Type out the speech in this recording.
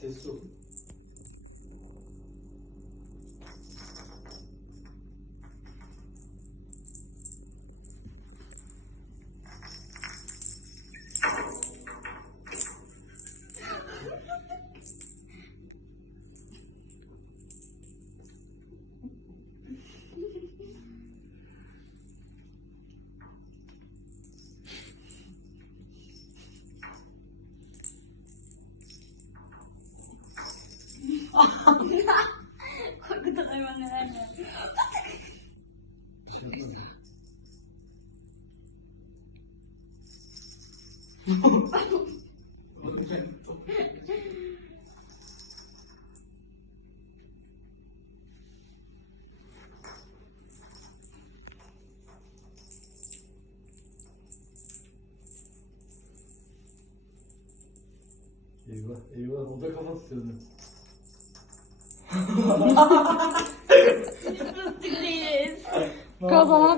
Sessiz ol. Korkutan hayvan neler yapıyor. Bir şey yapma. Eyvah, eyvah. O da kafa tutuyordu. Fıstıklıyız. Kazanan